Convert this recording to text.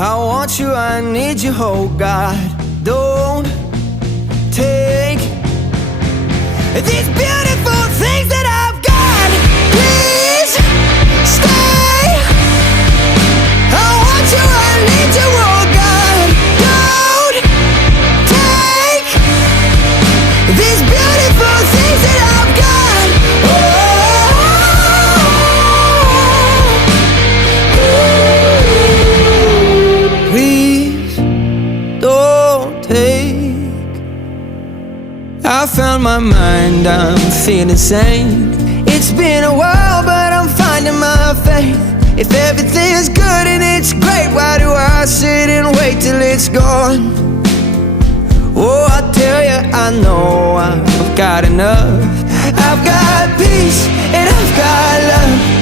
I want you, I need you, oh God. Don't take these beautiful things that I've got. Please stay. I want you, I need you, oh God. Don't take these beautiful things that I've got. Please don't take. I found my mind, I'm feeling sane. It's been a while, but I'm finding my faith. If everything's good and it's great, why do I sit and wait till it's gone? Oh, I tell you, I know I've got enough. I've got peace and I've got love.